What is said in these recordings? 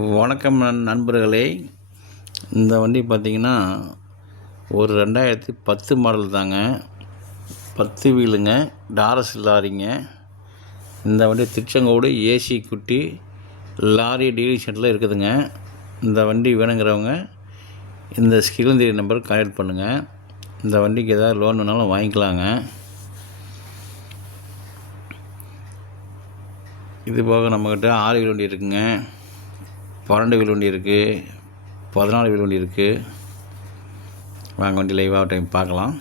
வணக்கம் நண்பர்களே. இந்த வண்டி பார்த்திங்கன்னா ஒரு 2010 மாடல் தாங்க. 10 வீலுங்க, டாரஸ் லாரிங்க. இந்த வண்டி திருச்செங்கோடு ஏசி குட்டி லாரி டீலிங் சென்டரில் இருக்குதுங்க. இந்த வண்டி வேணுங்கிறவங்க இந்த ஸ்கிரீன் தெரிய நம்பருக்கு கான்டாக்ட் பண்ணுங்கள். இந்த வண்டிக்கு ஏதாவது லோன் வேணாலும் வாங்கிக்கலாங்க. இது போக நம்மக்கிட்ட 6 வீல் வண்டி இருக்குங்க, 12 வீல் வண்டி இருக்குது, 14 வீல் வண்டி இருக்குது. வாங்க வண்டி லைவாக டைம் பார்க்கலாம்.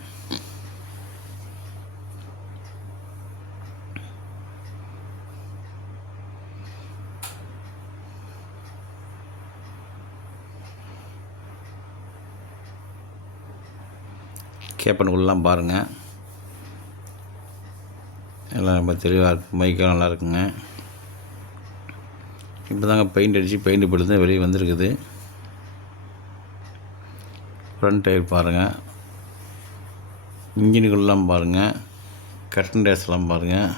கேப்பனுக்குள்ளலாம் பாருங்கள், எல்லாம் ரொம்ப தெளிவாக இருக்குது. மைக்கெல்லாம் நல்லா இருக்குங்க. இப்போ தாங்க பெயிண்ட் அடித்து பெயிண்ட் படுத்து வெளியே வந்திருக்குது. ஃப்ரண்ட் டயர் பாருங்கள், இன்ஜினுக்குள்ளலாம் பாருங்கள், கட்டன் டேஸ்லாம் பாருங்கள்.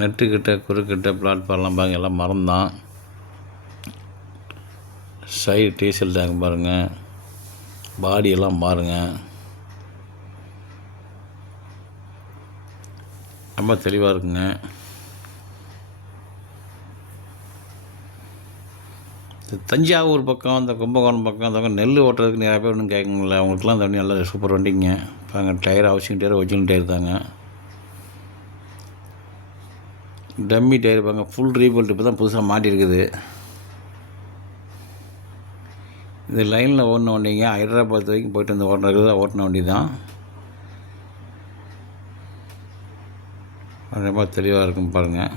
நெட்டுக்கிட்ட குறுக்கிட்ட பிளாட்ஃபார்ம்லாம் பாருங்கள், எல்லாம் மரம் தான். சைடு டீசல் டேங்க் பாருங்கள், பாடியெல்லாம் பாருங்கள், ரொம்ப தெளிவாக இருக்குங்க. இந்த தஞ்சாவூர் பக்கம், இந்த கும்பகோணம் பக்கம், அந்த பக்கம் நெல் ஓட்டுறதுக்கு நிறையா பேர் ஒன்றும் கேட்குங்களா, அவங்களுக்குலாம் அந்த வண்டி நல்லா சூப்பர் வண்டிங்க. பாருங்க, tyre housing tyre, original tyre தாங்க. டம்மி டயர் பாருங்க, ஃபுல் ரீபோல்ட் இப்போ தான் புதுசாக மாட்டியிருக்குது. இது லைனில் ஓடின வண்டிங்க, ஹைதராபாத் வரைக்கும் போய்ட்டு வந்து ஓட்டின வண்டி தான். ரொம்ப தெளிவாக இருக்கும் பாருங்கள்.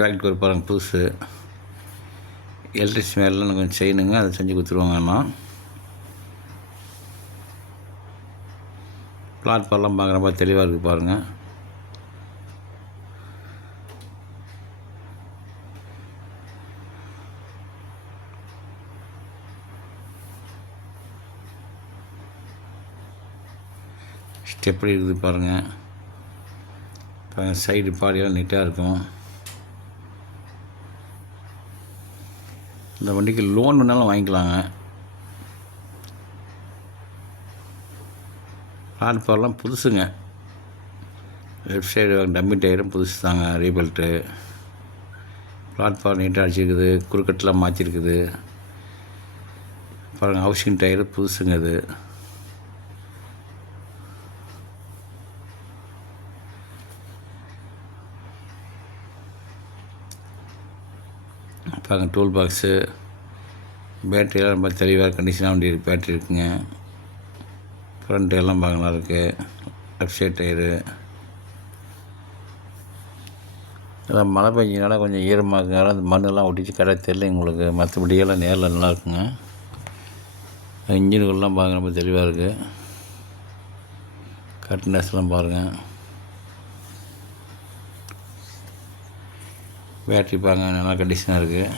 பேக் டோர் பாருங்கள், புதுசு. எலக்ட்ரிக் மேலாம் கொஞ்சம் செய்யணுங்க, அதை செஞ்சு கொடுத்துருவாங்கண்ணா. பிளாட்ஃபார்ம்லாம் பார்க்குற மாதிரி தெளிவாக இருக்குது பாருங்கள். ஸ்டெப்படி இருக்குது பாருங்கள். சைடு பாடியெல்லாம் நீட்டாக இருக்கும். இந்த வண்டிக்கு லோன் வேணாலும் வாங்கிக்கலாங்க. பிளாட்ஃபார்ம்லாம் புதுசுங்க. லெஃப்ட் சைடு டம்மி டயரும் புதுசு தாங்க, ரீபெல்ட்டு. பிளாட்ஃபார்ம் நீட்டாக அடிச்சிருக்குது, குறுக்கட்டெலாம் மாற்றிருக்குது பாருங்கள். ஹவுசிங் டயரு புதுசுங்க. அது பாருங்கள், டூல் பாக்ஸு, பேட்டரியெல்லாம் ரொம்ப தெளிவாக கண்டிஷனாக வண்டி பேட்டரி இருக்குங்க. ஃப்ரண்ட் எல்லாம் பாருங்களா இருக்குது. லெஃப்ட் சைட் டயரு எல்லாம் மழை பெஞ்சதுனால கொஞ்சம் ஈரமாக இருக்கிறனால அந்த மண்ணெல்லாம் ஒட்டிச்சு கடை தெரியல உங்களுக்கு. மற்றபடியெல்லாம் நேரில் நல்லா இருக்குங்க. இன்ஜினுக்குள்ளலாம் பாருங்கள், ரொம்ப தெளிவாக இருக்குது. கட்னஸ்லாம் பாருங்கள். பேட்ரி பாருங்க, நல்லா கண்டிஷனாக இருக்குது.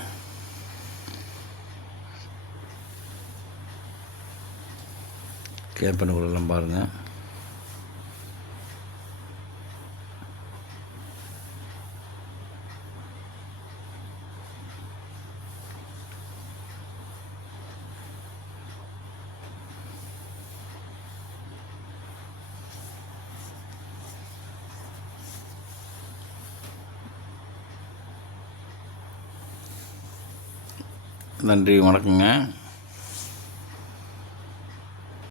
கேர் பண்ணக்குள்ளெல்லாம் பாருங்கள். நன்றி, வணக்கங்க.